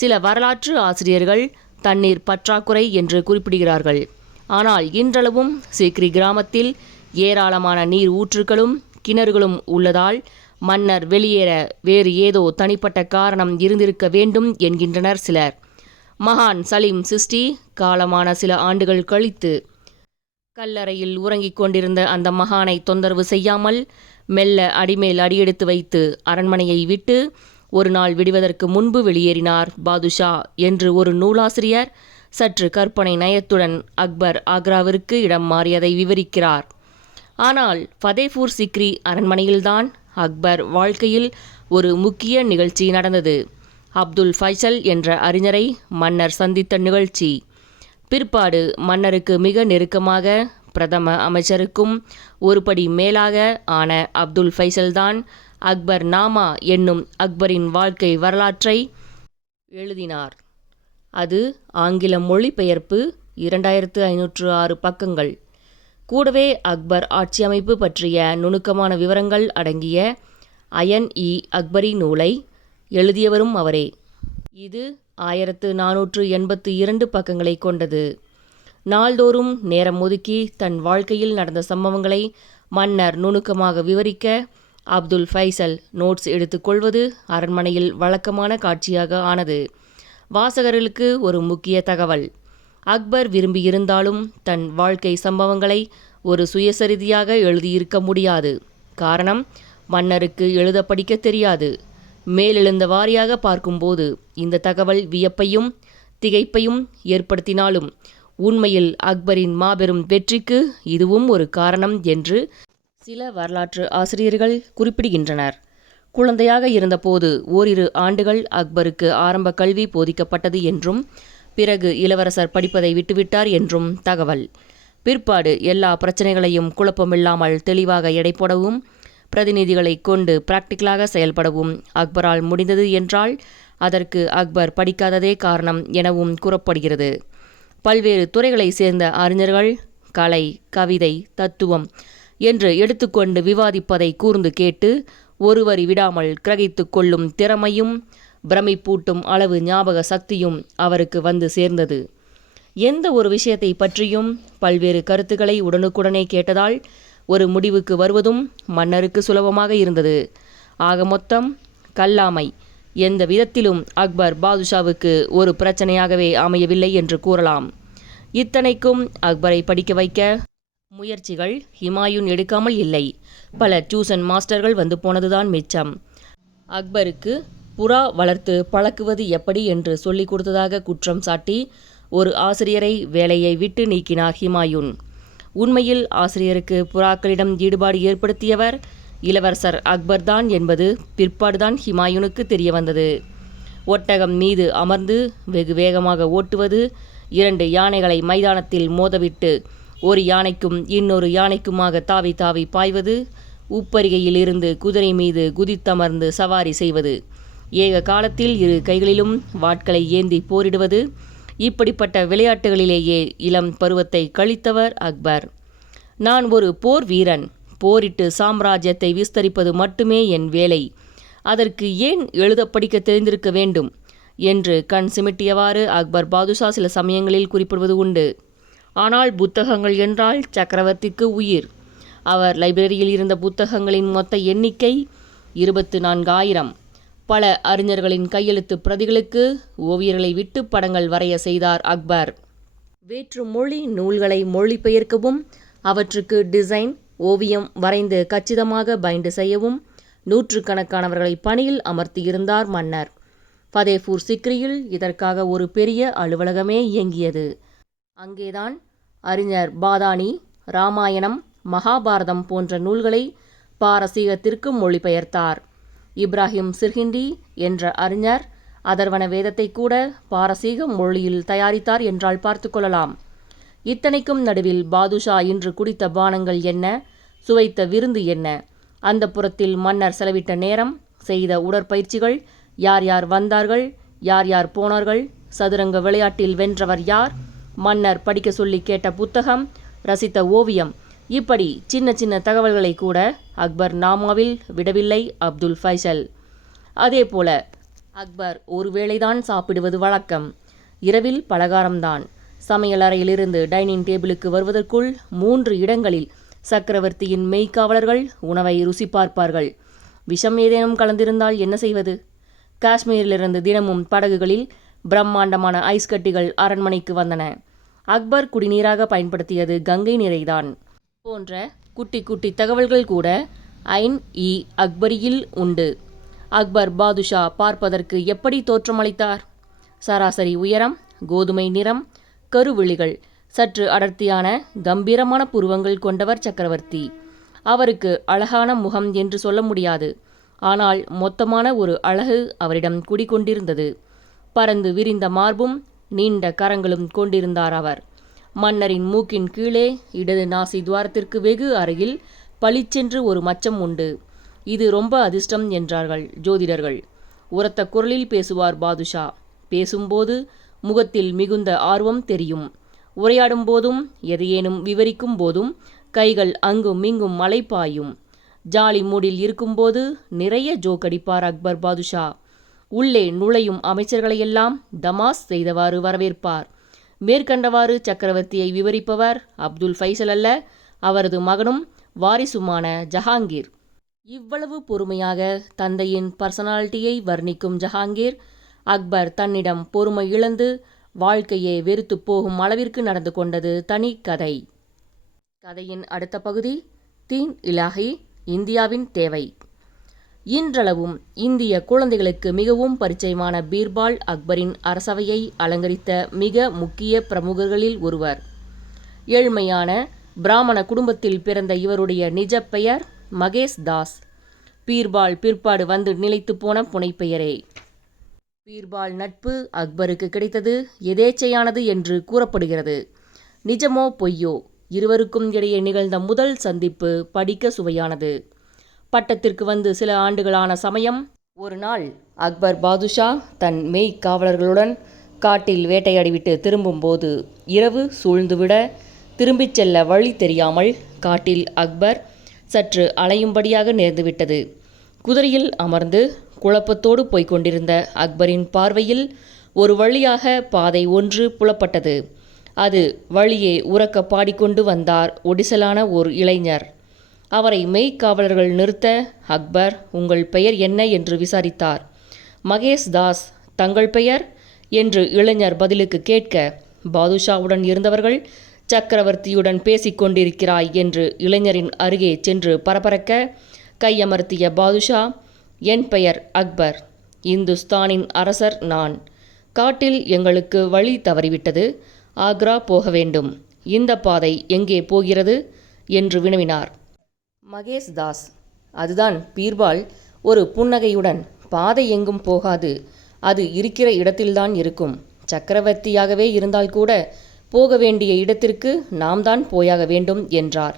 சில வரலாற்று ஆசிரியர்கள் தண்ணீர் பற்றாக்குறை என்று குறிப்பிடுகிறார்கள். ஆனால் இன்றளவும் சிக்ரி கிராமத்தில் ஏராளமான நீர் ஊற்றுகளும் கிணறுகளும் உள்ளதால் மன்னர் வெளியேற வேறு ஏதோ தனிப்பட்ட காரணம் இருந்திருக்க வேண்டும் என்கின்றனர் சிலர். மகான் சலீம் சிஸ்டி காலமான சில ஆண்டுகள் கழித்து கல்லறையில் உறங்கிக் கொண்டிருந்த அந்த மகானை தொந்தரவு செய்யாமல் மெல்ல அடிமேல் அடியெடுத்து வைத்து அரண்மனையை விட்டு ஒரு நாள் விடுவதற்கு முன்பு வெளியேறினார் பாதுஷா என்று ஒரு நூலாசிரியர் சற்று கற்பனை நயத்துடன் அக்பர் ஆக்ராவிற்கு இடம் மாறியதை விவரிக்கிறார். ஆனால் ஃபதேபூர் சிக்ரி அரண்மனையில்தான் அக்பர் வாழ்க்கையில் ஒரு முக்கிய நிகழ்ச்சி நடந்தது. அப்துல் ஃபைசல் என்ற அறிஞரை மன்னர் சந்தித்த நிகழ்ச்சி. பிற்பாடு மன்னருக்கு மிக நெருக்கமாக பிரதம அமைச்சருக்கும் ஒருபடி மேலாக ஆன அப்துல் ஃபைசல்தான் அக்பர் நாமா என்னும் அக்பரின் வாழ்க்கை வரலாற்றை எழுதினார். அது ஆங்கில மொழிபெயர்ப்பு, 2506 பக்கங்கள். கூடவே அக்பர் ஆட்சி அமைப்பு பற்றிய நுணுக்கமான விவரங்கள் அடங்கிய அயன்-இ-அக்பரி நூலை எழுதியவரும் அவரே. இது 1482 பக்கங்களை கொண்டது. நாள்தோறும் நேரம் ஒதுக்கி தன் வாழ்க்கையில் நடந்த சம்பவங்களை மன்னர் நுணுக்கமாக விவரிக்க அப்துல் ஃபைசல் நோட்ஸ் எடுத்துக்கொள்வது அரண்மனையில் வழக்கமான காட்சியாக ஆனது. வாசகர்களுக்கு ஒரு முக்கிய தகவல்: அக்பர் விரும்பியிருந்தாலும் தன் வாழ்க்கை சம்பவங்களை ஒரு சுயசரிதியாக எழுதியிருக்க முடியாது. காரணம், மன்னருக்கு எழுத படிக்க தெரியாது. மேலெழுந்த வாரியாக பார்க்கும்போது இந்த தகவல் வியப்பையும் திகைப்பையும் ஏற்படுத்தினாலும் உண்மையில் அக்பரின் மாபெரும் வெற்றிக்கு இதுவும் ஒரு காரணம் என்று சில வரலாற்று ஆசிரியர்கள் குறிப்பிடுகின்றனர். குழந்தையாக இருந்தபோது ஓரிரு ஆண்டுகள் அக்பருக்கு ஆரம்ப கல்வி போதிக்கப்பட்டது என்றும் பிறகு இளவரசர் படிப்பதை விட்டுவிட்டார் என்றும் தகவல். பிற்பாடு எல்லா பிரச்சனைகளையும் குழப்பமில்லாமல் தெளிவாக எடை போடவும் பிரதிநிதிகளை கொண்டு பிராக்டிக்கலாக செயல்படவும் அக்பரால் முடிந்தது என்றால் அதற்கு அக்பர் படிக்காததே காரணம் எனவும் கூறப்படுகிறது. பல்வேறு துறைகளை சேர்ந்த அறிஞர்கள் கலை, கவிதை, தத்துவம் என்று எடுத்துக்கொண்டு விவாதிப்பதை கூர்ந்து கேட்டு ஒருவரி விடாமல் கிரகித்து கொள்ளும் திறமையும் பிரமிப்பூட்டும் அளவு ஞாபக சக்தியும் அவருக்கு வந்து சேர்ந்தது. எந்த ஒரு விஷயத்தை பற்றியும் பல்வேறு கருத்துக்களை உடனுக்குடனே கேட்டதால் ஒரு முடிவுக்கு வருவதும் மன்னருக்கு சுலபமாக இருந்தது. ஆக மொத்தம் கல்லாமை எந்த விதத்திலும் அக்பர் பாதுஷாவுக்கு ஒரு பிரச்சனையாகவே அமையவில்லை என்று கூறலாம். இத்தனைக்கும் அக்பரை படிக்க வைக்க முயற்சிகள் ஹிமாயூன் எடுக்காமல் இல்லை. பல டியூஷன் மாஸ்டர்கள் வந்து போனதுதான் மிச்சம். அக்பருக்கு புறா வளர்த்து பழக்குவது எப்படி என்று சொல்லிக் கொடுத்ததாக குற்றம் சாட்டி ஒரு ஆசிரியரை வேலையை விட்டு நீக்கினார் ஹிமாயூன். உண்மையில் ஆசிரியருக்கு புறாக்களிடம் ஈடுபாடு ஏற்படுத்தியவர் இளவரசர் அக்பர்தான் என்பது பிற்பாடுதான் ஹிமாயூனுக்கு தெரிய வந்தது. ஒட்டகம் மீது அமர்ந்து வெகு வேகமாக ஓட்டுவது, 2 யானைகளை மைதானத்தில் மோதவிட்டு ஒரு யானைக்கும் இன்னொரு யானைக்குமாக தாவி தாவி பாய்வது, உப்பரிகையில் இருந்து குதிரை மீது குதித்தமர்ந்து சவாரி செய்வது, ஏக காலத்தில் 2 கைகளிலும் வாட்களை ஏந்தி போரிடுவது, இப்படிப்பட்ட விளையாட்டுகளிலேயே இளம் பருவத்தை கழித்தவர் அக்பர். நான் ஒரு போர் வீரன், போரிட்டு சாம்ராஜ்யத்தை விஸ்தரிப்பது மட்டுமே என் வேலை, அதற்கு ஏன் எழுத படிக்க தெரிந்திருக்க வேண்டும் என்று கண் சிமிட்டியவாறு அக்பர் பாதுஷா சில சமயங்களில் குறிப்பிடுவது உண்டு. ஆனால் புத்தகங்கள் என்றால் சக்கரவர்த்திக்கு உயிர். அவர் லைப்ரரியில் இருந்த புத்தகங்களின் மொத்த எண்ணிக்கை 24,000. பல அறிஞர்களின் கையெழுத்து பிரதிகளுக்கு ஓவியர்களை விட்டு படங்கள் வரைய செய்தார் அக்பர். வேற்று மொழி நூல்களை மொழிபெயர்க்கவும் அவற்றுக்கு டிசைன், ஓவியம் வரைந்து கச்சிதமாக பைண்ட் செய்யவும் நூற்றுக்கணக்கானவர்களை பணியில் அமர்த்தியிருந்தார் மன்னர். ஃபதேபூர் சிக்ரியில் இதற்காக ஒரு பெரிய அலுவலகமே இயங்கியது. அங்கேதான் அறிஞர் பாதானி ராமாயணம், மகாபாரதம் போன்ற நூல்களை பாரசீகத்திற்கு மொழிபெயர்த்தார். இப்ராஹிம் சிர்ஹிண்டி என்ற அறிஞர் அதர்வன வேதத்தை கூட பாரசீக மொழியில் தயாரித்தார் என்றால் பார்த்து கொள்ளலாம். இத்தனைக்கும் நடுவில் பாதுஷா இன்று குடித்த பானங்கள் என்ன, சுவைத்த விருந்து என்ன, அந்த புறத்தில் மன்னர் செலவிட்ட நேரம், செய்த உடற்பயிற்சிகள், யார் யார் வந்தார்கள், யார் யார் போனார்கள், சதுரங்க விளையாட்டில் வென்றவர் யார், மன்னர் படிக்க சொல்லி கேட்ட புத்தகம், ரசித்த ஓவியம், இப்படி சின்ன சின்ன தகவல்களை கூட அக்பர் நாமாவில் விடவில்லை அப்துல் ஃபைசல். அதேபோல அக்பர் ஒருவேளைதான் சாப்பிடுவது வழக்கம். இரவில் பலகாரம்தான். சமையலறையிலிருந்து டைனிங் டேபிளுக்கு வருவதற்குள் 3 இடங்களில் சக்கரவர்த்தியின் மெய்க்காவலர்கள் உணவை ருசி பார்ப்பார்கள். விஷம் ஏதேனும் கலந்திருந்தால் என்ன செய்வது? காஷ்மீரிலிருந்து தினமும் படகுகளில் பிரம்மாண்டமான ஐஸ் கட்டிகள் அரண்மனைக்கு வந்தன. அக்பர் குடிநீராக பயன்படுத்தியது கங்கை நீரைதான். போன்ற குட்டி குட்டி தகவல்கள் கூட ஐன்-இ அக்பரியில் உண்டு. அக்பர் பாதுஷா பார்ப்பதற்கு எப்படி தோற்றமளித்தார்? சராசரி உயரம், கோதுமை நிறம், கருவிழிகள், சற்று அடர்த்தியான கம்பீரமான புருவங்கள் கொண்டவர் சக்கரவர்த்தி. அவருக்கு அழகான முகம் என்று சொல்ல முடியாது. ஆனால் மொத்தமான ஒரு அழகு அவரிடம் குடிகொண்டிருந்தது. பரந்து விரிந்த மார்பும் நீண்ட கரங்களும் கொண்டிருந்தார் அவர். மன்னரின் மூக்கின் கீழே இடது நாசி துவாரத்திற்கு வெகு அருகில் பளிச்சென்று ஒரு மச்சம் உண்டு. இது ரொம்ப அதிர்ஷ்டம் என்றார்கள் ஜோதிடர்கள். உரத்த குரலில் பேசுவார் பாதுஷா. பேசும்போது முகத்தில் மிகுந்த ஆர்வம் தெரியும். உரையாடும் போதும் எதையேனும் விவரிக்கும் போதும் கைகள் அங்கும் இங்கும் மலைப்பாயும். ஜாலி மூடில் இருக்கும்போது நிறைய ஜோக் அடிப்பார் அக்பர் பாதுஷா. உள்ளே நுழையும் அமைச்சர்களையெல்லாம் தமாஸ் செய்தவாறு வரவேற்பார். மேற்கண்டவாறு சக்கரவர்த்தியை விவரிப்பவர் அப்துல் ஃபைசல் அல்ல, அவரது மகனும் வாரிசுமான ஜஹாங்கீர். இவ்வளவு பொறுமையாக தந்தையின் பர்சனாலிட்டியை வர்ணிக்கும் ஜஹாங்கீர், அக்பர் தன்னிடம் பொறுமை இழந்து வாழ்க்கையே வெறுத்து போகும் அளவிற்கு நடந்து கொண்டது தனி கதை. கதையின் அடுத்த பகுதி தீன் இலாஹி, இந்தியாவின் தேவை. இன்றளவும் இந்திய குழந்தைகளுக்கு மிகவும் பரிச்சயமான பீர்பால் அக்பரின் அரசவையை அலங்கரித்த மிக முக்கிய பிரமுகர்களில் ஒருவர். ஏழ்மையான பிராமண குடும்பத்தில் பிறந்த இவருடைய நிஜ பெயர் மகேஷ் தாஸ். பீர்பால் பிற்பாடு வந்து நிலைத்து போன புனைப்பெயரே. பீர்பால் நட்பு அக்பருக்கு கிடைத்தது எதேச்சையானது என்று கூறப்படுகிறது. நிஜமோ பொய்யோ, இருவருக்கும் இடையே நிகழ்ந்த முதல் சந்திப்பு படிக்க சுவையானது. பட்டத்திற்கு வந்து சில ஆண்டுகளான சமயம், ஒரு நாள் அக்பர் பாதுஷா தன் மெய் காவலர்களுடன் காட்டில் வேட்டையாடிவிட்டு திரும்பும்போது இரவு சூழ்ந்துவிட திரும்பிச் செல்ல வழி தெரியாமல் காட்டில் அக்பர் சற்று அலையும்படியாக நேர்ந்துவிட்டது. குதிரையில் அமர்ந்து குழப்பத்தோடு போய்க் கொண்டிருந்த அக்பரின் பார்வையில் ஒரு வழியாக பாதை ஒன்று புலப்பட்டது. அது வழியே உரக்க பாடிக்கொண்டு வந்தார் ஒடிசலான ஓர் இளைஞர். அவரை மெய்க்காவலர்கள் நிறுத்த, அக்பர், உங்கள் பெயர் என்ன என்று விசாரித்தார். மகேஷ் தாஸ். தங்கள் பெயர் என்று இளைஞர் பதிலுக்கு கேட்க, பாதுஷாவுடன் இருந்தவர்கள் சக்கரவர்த்தியுடன் பேசிக் கொண்டிருக்கிறாய் என்று இளைஞரின் அருகே சென்று பரபரக்க, கையமர்த்திய பாதுஷா, என் பெயர் அக்பர், இந்துஸ்தானின் அரசர் நான். காட்டில் எங்களுக்கு வழி தவறிவிட்டது. ஆக்ரா போக வேண்டும். இந்த பாதை எங்கே போகிறது என்று வினவினார். மகேஷ் தாஸ். அதுதான் பீர்பால் ஒரு புன்னகையுடன், பாதை எங்கும் போகாது, அது இருக்கிற இடத்தில்தான் இருக்கும். சக்கரவர்த்தியாகவே இருந்தால் கூட போக வேண்டிய இடத்திற்கு நாம் தான் போயாக வேண்டும் என்றார்.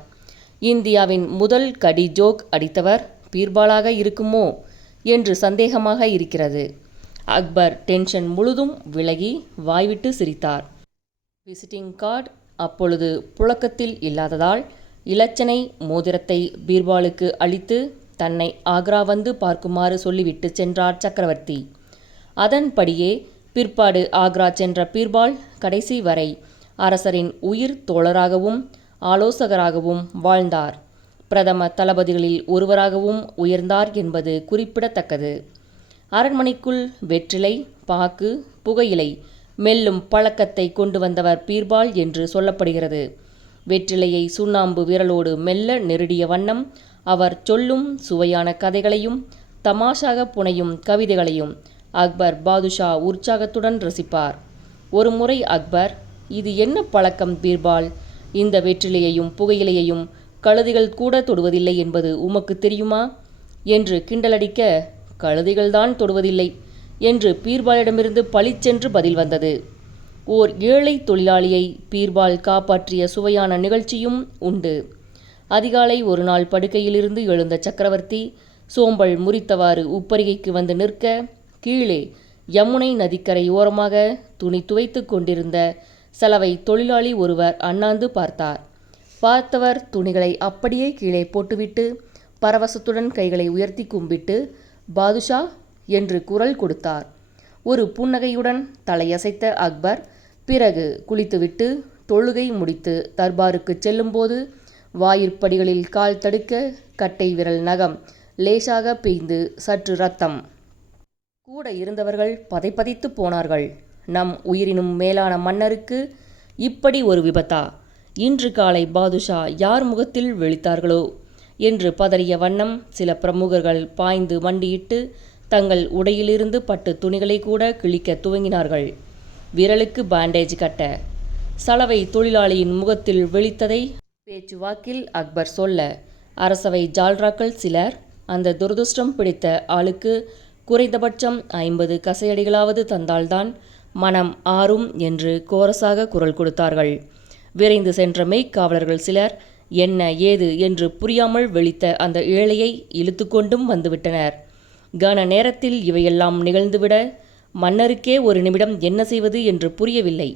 இந்தியாவின் முதல் கடி ஜோக் அடித்தவர் பீர்பாலாக இருக்குமோ என்று சந்தேகமாக இருக்கிறது. அக்பர் டென்ஷன் முழுதும் விலகி வாய்விட்டு சிரித்தார். விசிட்டிங் கார்டு அப்பொழுது புழக்கத்தில் இல்லாததால் இலச்சனை மோதிரத்தை பீர்பாலுக்கு அளித்து தன்னை ஆக்ரா வந்து பார்க்குமாறு சொல்லிவிட்டு சென்றார் சக்கரவர்த்தி. அதன்படியே பிற்பாடு ஆக்ரா சென்ற பீர்பால் கடைசி வரை அரசரின் உயிர் தோழராகவும் ஆலோசகராகவும் வாழ்ந்தார். பிரதம தளபதிகளில் ஒருவராகவும் உயர்ந்தார் என்பது குறிப்பிடத்தக்கது. அரண்மனைக்குள் வெற்றிலை, பாக்கு, புகையிலை மெல்லும் பழக்கத்தை கொண்டு வந்தவர் பீர்பால் என்று சொல்லப்படுகிறது. வெற்றிலையை சுண்ணாம்பு விரலோடு மெல்ல நெருடிய வண்ணம் அவர் சொல்லும் சுவையான கதைகளையும் தமாஷாக புனையும் கவிதைகளையும் அக்பர் பாதுஷா உற்சாகத்துடன் ரசிப்பார். ஒரு முறை அக்பர், இது என்ன பழக்கம் பீர்பால்? இந்த வெற்றிலையையும் புகையிலையையும் கழுதைகள் கூட தொடுவதில்லை என்பது உமக்கு தெரியுமா என்று கிண்டலடிக்க, கழுதைகள்தான் தொடுவதில்லை என்று பீர்பாலிடமிருந்து பளிச்சென்று பதில் வந்தது. ஓர் ஏழை தொழிலாளியை பீர்பால் காப்பாற்றிய சுவையான நிகழ்ச்சியும் உண்டு. அதிகாலை ஒரு நாள் படுக்கையிலிருந்து எழுந்த சக்கரவர்த்தி சோம்பல் முறித்தவாறு உப்பரிகைக்கு வந்து நிற்க, கீழே யமுனை நதிக்கரை ஓரமாக துணி துவைத்து கொண்டிருந்த சலவை தொழிலாளி ஒருவர் அண்ணாந்து பார்த்தார். பார்த்தவர் துணிகளை அப்படியே கீழே போட்டுவிட்டு பரவசத்துடன் கைகளை உயர்த்தி கும்பிட்டு, பாதுஷா என்று குரல் கொடுத்தார். ஒரு புன்னகையுடன் தலையசைத்த அக்பர் பிறகு குளித்துவிட்டு தொழுகை முடித்து தர்பாருக்கு செல்லும்போது வாயிற்படிகளில் கால் தடுக்க கட்டை விரல் நகம் லேசாக பெய்ந்து சற்று ரத்தம். கூட இருந்தவர்கள் பதைபதைத்து போனார்கள். நம் உயிரினும் மேலான மன்னருக்கு இப்படி ஒரு விபத்தா? இன்று காலை பாதுஷா யார் முகத்தில் விழித்தார்களோ என்று பதறிய வண்ணம் சில பிரமுகர்கள் பாய்ந்து மண்டியிட்டு தங்கள் உடையிலிருந்து பட்டு துணிகளை கூட கிழிக்க துவங்கினார்கள். விரலுக்கு பேண்டேஜ் கட்ட. சலவை தொழிலாளியின் முகத்தில் விழித்ததை பேச்சுவாக்கில் அக்பர் சொல்ல, அரசவை ஜால்ராக்கள் சிலர் அந்த துரதிருஷ்டம் பிடித்த ஆளுக்கு குறைந்தபட்சம் 50 கசையடிகளாவது தந்தால்தான் மனம் ஆறும் என்று கோரஸாக குரல் கொடுத்தார்கள். விரைந்து சென்ற மெய்க்காவலர்கள் சிலர் என்ன ஏது என்று புரியாமல் விழித்த அந்த ஏழையை இழுத்து கொண்டும் வந்துவிட்டனர். கன நேரத்தில் இவையெல்லாம் நிகழ்ந்துவிட மன்னருக்கே ஒரு நிமிடம் என்ன செய்வது என்று புரியவில்லை.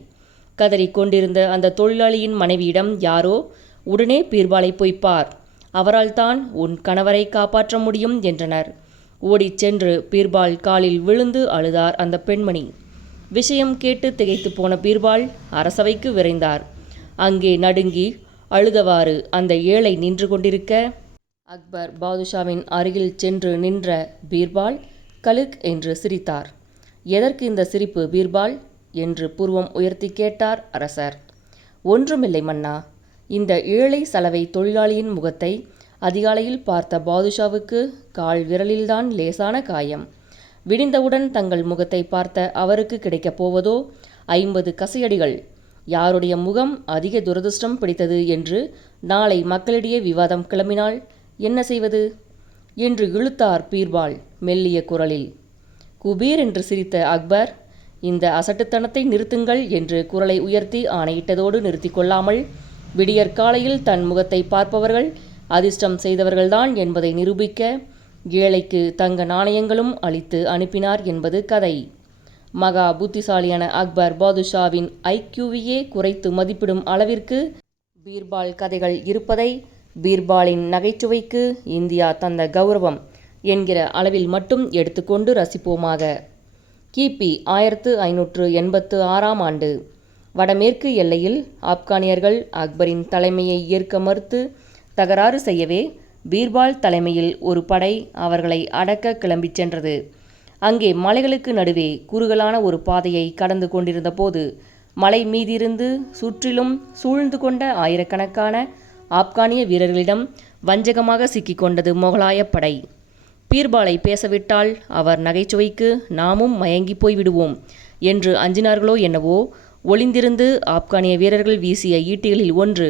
கதறிக்கொண்டிருந்த அந்த தொழிலாளியின் மனைவியிடம் யாரோ, உடனே பீர்பாலை போய்ப்பார், அவரால் தான் உன் கணவரை காப்பாற்ற முடியும் என்றனர். ஓடிச் சென்று பீர்பால் காலில் விழுந்து அழுதார் அந்த பெண்மணி. விஷயம் கேட்டு திகைத்து போன பீர்பால் அரசவைக்கு விரைந்தார். அங்கே நடுங்கி அழுதவாறு அந்த ஏழை நின்று கொண்டிருக்க, அக்பர் பாதுஷாவின் அருகில் சென்று நின்ற பீர்பால் கலுக் என்று சிரித்தார். எதற்கு இந்த சிரிப்பு பீர்பால் என்று புருவம் உயர்த்தி கேட்டார் அரசர். ஒன்றுமில்லை மன்னா, இந்த ஏழை சலவை தொழிலாளியின் முகத்தை அதிகாலையில் பார்த்த பாதுஷாவுக்கு கால் விரலில்தான் லேசான காயம். விடிந்தவுடன் தங்கள் முகத்தை பார்த்த அவருக்கு கிடைக்கப் போவதோ 50 கசையடிகள். யாருடைய முகம் அதிக துரதிருஷ்டம் பிடித்தது என்று நாளை மக்களிடையே விவாதம் கிளம்பினால் என்ன செய்வது என்று இழுத்தார் பீர்பால் மெல்லிய குரலில். குபீர் என்று சிரித்த அக்பர், இந்த அசட்டுத்தனத்தை நிறுத்துங்கள் என்று குரலை உயர்த்தி ஆணையிட்டதோடு நிறுத்தி கொள்ளாமல், விடியற்காலையில் தன் முகத்தை பார்ப்பவர்கள் அதிர்ஷ்டம் செய்தவர்கள்தான் என்பதை நிரூபிக்க ஏழைக்கு தங்க நாணயங்களும் அளித்து அனுப்பினார் என்பது கதை. மகா புத்திசாலியான அக்பர் பாதுஷாவின் ஐக்யூவையே குறைத்து மதிப்பிடும் அளவிற்கு பீர்பால் கதைகள் இருப்பதை பீர்பாலின் நகைச்சுவைக்கு இந்தியா தந்த கௌரவம் என்கிற அளவில் மட்டும் எடுத்துக்கொண்டு ரசிப்போமாக. கிபி 1586 ஆண்டு வடமேற்கு எல்லையில் ஆப்கானியர்கள் அக்பரின் தலைமையை ஏற்க மறுத்து தகராறு செய்யவே பீர்பால் தலைமையில் ஒரு படை அவர்களை அடக்க கிளம்பிச் சென்றது. அங்கே மலைகளுக்கு நடுவே குறுகலான ஒரு பாதையை கடந்து கொண்டிருந்த போது மலை மீதிருந்து சுற்றிலும் சூழ்ந்து கொண்ட ஆயிரக்கணக்கான ஆப்கானிய வீரர்களிடம் வஞ்சகமாக சிக்கிக்கொண்டது முகலாய படை. பீர்பாலை பேசவிட்டால் அவர் நகைச்சுவைக்கு நாமும் மயங்கி போய் விடுவோம் என்று அஞ்சினார்களோ என்னவோ, ஒளிந்திருந்து ஆப்கானிய வீரர்கள் வீசிய ஈட்டிகளில் ஒன்று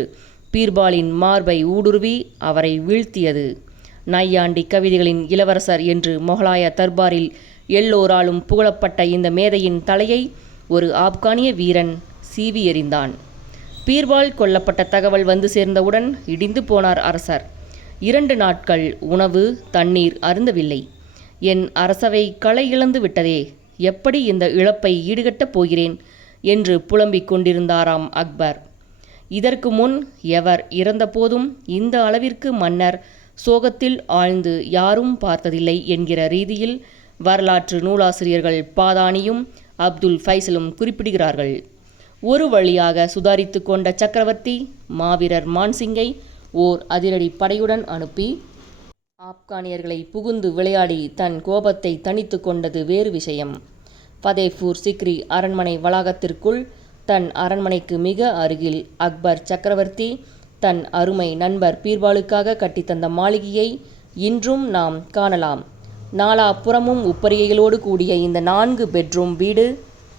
பீர்பாலின் மார்பை ஊடுருவி அவரை வீழ்த்தியது. நையாண்டி கவிதைகளின் இளவரசர் என்று மொகலாய தர்பாரில் எல்லோராலும் புகழப்பட்ட இந்த மேதையின் தலையை ஒரு ஆப்கானிய வீரன் சீவி எறிந்தான். பீர்பால் கொல்லப்பட்ட தகவல் வந்து சேர்ந்தவுடன் இடிந்து போனார் அரசர். 2 நாட்கள் உணவு தண்ணீர் அருந்தவில்லை. என் அரசவை களை இழந்து விட்டதே, எப்படி இந்த இழப்பை ஈடுகட்டப் போகிறேன் என்று புலம்பிக் கொண்டிருந்தாராம் அக்பர். இதற்கு முன் எவர் இறந்தபோதும் இந்த அளவிற்கு மன்னர் சோகத்தில் ஆழ்ந்து யாரும் பார்த்ததில்லை என்கிற ரீதியில் வரலாற்று நூலாசிரியர்கள் பாதானியும் அப்துல் ஃபைசலும் குறிப்பிடுகிறார்கள். ஒரு வழியாக சுதாரித்து கொண்ட சக்கரவர்த்தி மாவீரர் மான்சிங்கை ஓர் அதிரடி படையுடன் அனுப்பி ஆப்கானியர்களை புகுந்து விளையாடி தன் கோபத்தை தணித்து கொண்டது வேறு விஷயம். ஃபதேபூர் சிக்ரி அரண்மனை வளாகத்திற்குள் தன் அரண்மனைக்கு மிக அருகில் அக்பர் சக்கரவர்த்தி தன் அருமை நண்பர் பீர்பாலுக்காக கட்டித்தந்த மாளிகையை இன்றும் நாம் காணலாம். நாலாபுறமும் உப்பரிகைகளோடு கூடிய இந்த 4 பெட்ரூம் வீடு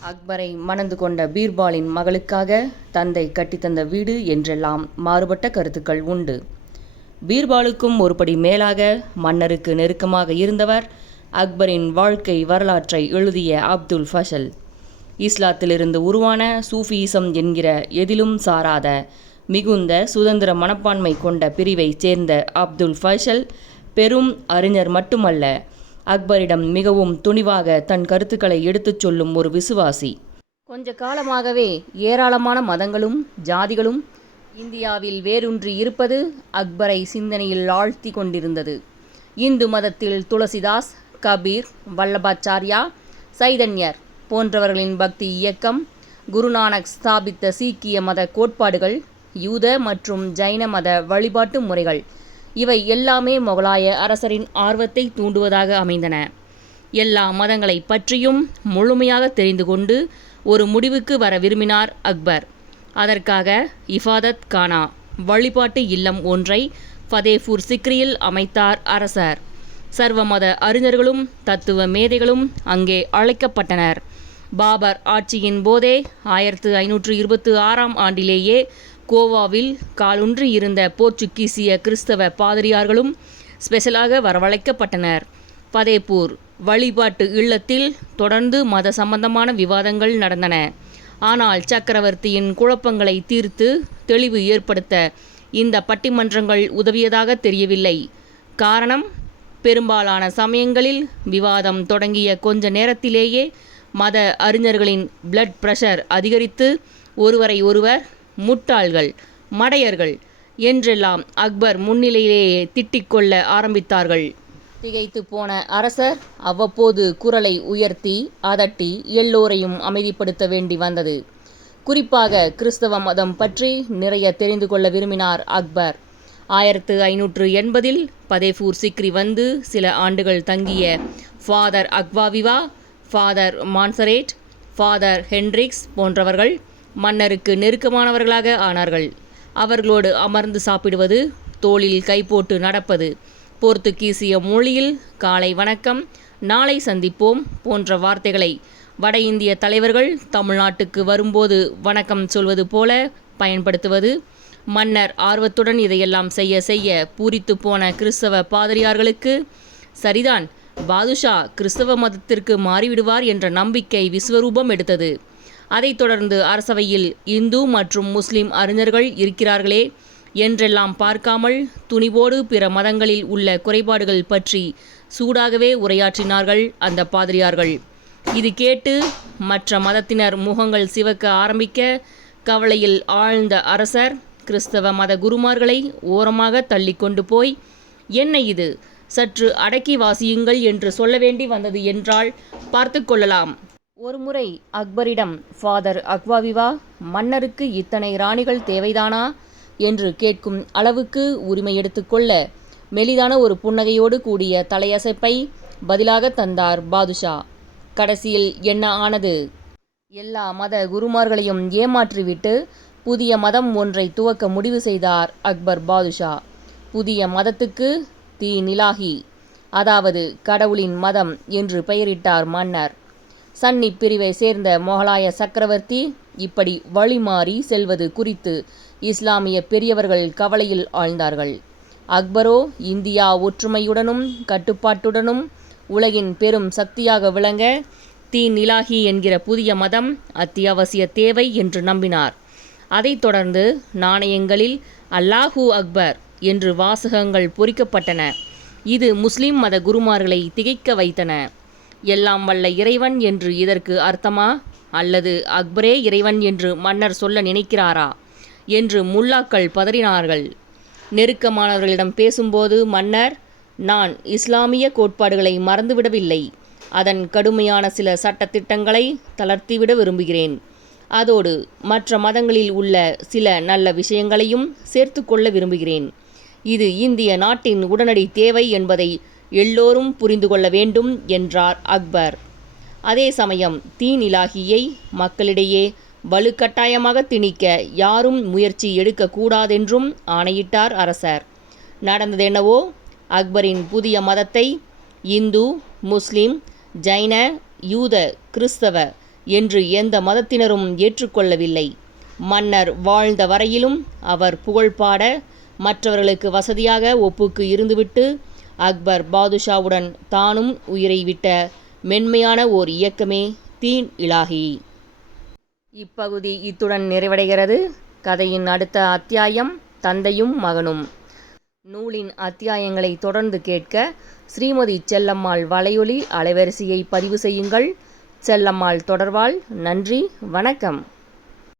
அக்பரை மணந்து கொண்ட பீர்பாலின் மகளுக்காக தந்தை கட்டித்தந்த வீடு என்றெல்லாம் மாறுபட்ட கருத்துக்கள் உண்டு. பீர்பாலுக்கும் ஒருபடி மேலாக மன்னருக்கு நெருக்கமாக இருந்தவர் அக்பரின் வாழ்க்கை வரலாற்றை எழுதிய அப்துல் ஃபசல். இஸ்லாத்திலிருந்து உருவான சூஃபியிசம் என்கிற எதிலும் சாராத மிகுந்த சுதந்திர மனப்பான்மை கொண்ட பிரிவைச் சேர்ந்த அப்துல் ஃபசல் பெரும் அறிஞர் மட்டுமல்ல, அக்பரிடம் மிகவும் துணிவாக தன் கருத்துக்களை எடுத்துச் சொல்லும் ஒரு விசுவாசி. கொஞ்ச காலமாகவே ஏராளமான மதங்களும் ஜாதிகளும் இந்தியாவில் வேரூன்றி இருப்பது அக்பரை சிந்தனையில் ஆழ்த்தி கொண்டிருந்தது. இந்து மதத்தில் துளசிதாஸ், கபீர், வல்லபாச்சாரியா, சைதன்யர் போன்றவர்களின் பக்தி இயக்கம், குருநானக் ஸ்தாபித்த சீக்கிய மத கோட்பாடுகள், யூத மற்றும் ஜைன மத வழிபாட்டு முறைகள் இவை எல்லாமே முகலாய அரசரின் ஆர்வத்தை தூண்டுவதாக அமைந்தன. எல்லா மதங்களை பற்றியும் முழுமையாக தெரிந்து கொண்டு ஒரு முடிவுக்கு வர விரும்பினார் அக்பர். அதற்காக இஃபாதத் கானா வழிபாட்டு இல்லம் ஒன்றை ஃபதேபூர் சிக்ரியில் அமைத்தார் அரசர். சர்வமத அறிஞர்களும் தத்துவ மேதைகளும் அங்கே அழைக்கப்பட்டனர். பாபர் ஆட்சியின் போதே 1526ஆம் ஆண்டிலேயே கோவாவில் காலூன்றி இருந்த போர்ச்சுகீசிய கிறிஸ்தவ பாதிரியார்களும் ஸ்பெஷலாக வரவழைக்கப்பட்டனர். ஃபதேபூர் வழிபாட்டு இல்லத்தில் தொடர்ந்து மத சம்பந்தமான விவாதங்கள் நடந்தன. ஆனால் சக்கரவர்த்தியின் குழப்பங்களை தீர்த்து தெளிவு ஏற்படுத்த இந்த பட்டிமன்றங்கள் உதவியதாக தெரியவில்லை. காரணம், பெரும்பாலான சமயங்களில் விவாதம் தொடங்கிய கொஞ்ச நேரத்திலேயே மத அறிஞர்களின் பிளட் பிரஷர் அதிகரித்து ஒருவரை ஒருவர் முட்டாள்கள், மடையர்கள் என்றெல்லாம் அக்பர் முன்னிலையிலேயே திட்டிக்கொள்ள ஆரம்பித்தார்கள். திகைத்து போன அரசர் அவ்வப்போது குரலை உயர்த்தி அதட்டி எல்லோரையும் அமைதிப்படுத்த வேண்டி வந்தது. குறிப்பாக கிறிஸ்தவ மதம் பற்றி நிறைய தெரிந்து கொள்ள விரும்பினார் அக்பர். 1580இல் ஃபதேபூர் சிக்ரி வந்து சில ஆண்டுகள் தங்கிய ஃபாதர் அக்வாவிவா, ஃபாதர் மான்சரேட், ஃபாதர் ஹென்ட்ரிக்ஸ் போன்றவர்கள் மன்னருக்கு நெருக்கமானவர்களாக ஆனார்கள். அவர்களோடு அமர்ந்து சாப்பிடுவது, தோளில் கை போட்டு நடப்பது, போர்த்துகீசிய மொழியில் காலை வணக்கம், நாளை சந்திப்போம் போன்ற வார்த்தைகளை வட இந்திய தலைவர்கள் தமிழ்நாட்டுக்கு வரும்போது வணக்கம் சொல்வது போல பயன்படுத்துவது, மன்னர் ஆர்வத்துடன் இதையெல்லாம் செய்ய செய்ய பூரித்து போன கிறிஸ்தவ பாதிரியார்களுக்கு சரிதான், பாதுஷா கிறிஸ்தவ மதத்திற்கு மாறிவிடுவார் என்ற நம்பிக்கை விஸ்வரூபம் எடுத்தது. அதைத் தொடர்ந்து அரசவையில் இந்து மற்றும் முஸ்லிம் அறிஞர்கள் இருக்கிறார்களே என்றெல்லாம் பார்க்காமல் துணிவோடு பிற மதங்களில் உள்ள குறைபாடுகள் பற்றி சூடாகவே உரையாற்றினார்கள் அந்த பாதிரியார்கள். இது கேட்டு மற்ற மதத்தினர் முகங்கள் சிவக்க ஆரம்பிக்க கவலையில் ஆழ்ந்த அரசர் கிறிஸ்தவ மத குருமார்களை ஓரமாக தள்ளி கொண்டு போய், என்ன இது, சற்று அடக்கி வாசியுங்கள் என்று சொல்ல வேண்டி வந்தது என்றால் பார்த்து கொள்ளலாம். ஒருமுறை அக்பரிடம் ஃபாதர் அக்வாவிவா மன்னருக்கு இத்தனை ராணிகள் தேவைதானா என்று கேட்கும் அளவுக்கு உரிமை எடுத்துக்கொள்ள மெலிதான ஒரு புன்னகையோடு கூடிய தலையசைப்பை பதிலாக தந்தார் பாதுஷா. கடைசியில் என்ன ஆனது? எல்லா மத குருமார்களையும் ஏமாற்றிவிட்டு புதிய மதம் ஒன்றை துவக்க முடிவு செய்தார் அக்பர் பாதுஷா. புதிய மதத்துக்கு தீன் இலாஹி, அதாவது கடவுளின் மதம் என்று பெயரிட்டார் மன்னர். சன்னி பிரிவை சேர்ந்த மொகலாய சக்கரவர்த்தி இப்படி வழிமாறி செல்வது குறித்து இஸ்லாமிய பெரியவர்கள் கவலையில் ஆழ்ந்தார்கள். அக்பரோ இந்தியா ஒற்றுமையுடனும் கட்டுப்பாட்டுடனும் உலகின் பெரும் சக்தியாக விளங்க தீன் இலாஹி என்கிற புதிய மதம் அத்தியாவசிய தேவை என்று நம்பினார். அதைத் தொடர்ந்து நாணயங்களில் அல்லாஹூ அக்பர் என்று வாசகங்கள் பொறிக்கப்பட்டன. இது முஸ்லிம் மத குருமார்களை திகைக்க வைத்தன. எல்லாம் வல்ல இறைவன் என்று இதற்கு அர்த்தமா, அல்லது அக்பரே இறைவன் என்று மன்னர் சொல்ல நினைக்கிறாரா என்று முல்லாக்கள் பதறினார்கள். நெருக்கமானவர்களிடம் பேசும்போது மன்னர், நான் இஸ்லாமிய கோட்பாடுகளை மறந்துவிடவில்லை, அதன் கடுமையான சில சட்டத்திட்டங்களை தளர்த்திவிட விரும்புகிறேன். அதோடு மற்ற மதங்களில் உள்ள சில நல்ல விஷயங்களையும் சேர்த்து கொள்ள விரும்புகிறேன். இது இந்திய நாட்டின் உடனடி தேவை என்பதை எல்லோரும் புரிந்து கொள்ள வேண்டும் என்றார் அக்பர். அதே சமயம் தீன் இலாஹியை மக்களிடையே வலுக்கட்டாயமாக திணிக்க யாரும் முயற்சி எடுக்கக்கூடாதென்றும் ஆணையிட்டார் அரசர். நடந்ததென்னவோ, அக்பரின் புதிய மதத்தை இந்து, முஸ்லிம், ஜைன, யூத, கிறிஸ்தவ என்று எந்த மதத்தினரும் ஏற்றுக்கொள்ளவில்லை. மன்னர் வாழ்ந்த வரையிலும் அவர் புகழ்பாட மற்றவர்களுக்கு வசதியாக ஒப்புக்கு இருந்துவிட்டு அக்பர் பாதுஷாவுடன் தானும் உயிரை விட்ட மென்மையான ஓர் இயக்கமே தீன் இலாஹி. இப்பகுதி இத்துடன் நிறைவடைகிறது. கதையின் அடுத்த அத்தியாயம் தந்தையும் மகனும். நூலின் அத்தியாயங்களை தொடர்ந்து கேட்க ஸ்ரீமதி செல்லம்மாள் வலையொலி அலைவரிசையை பதிவு செய்யுங்கள். செல்லம்மாள் தொடர்வாள். நன்றி, வணக்கம்.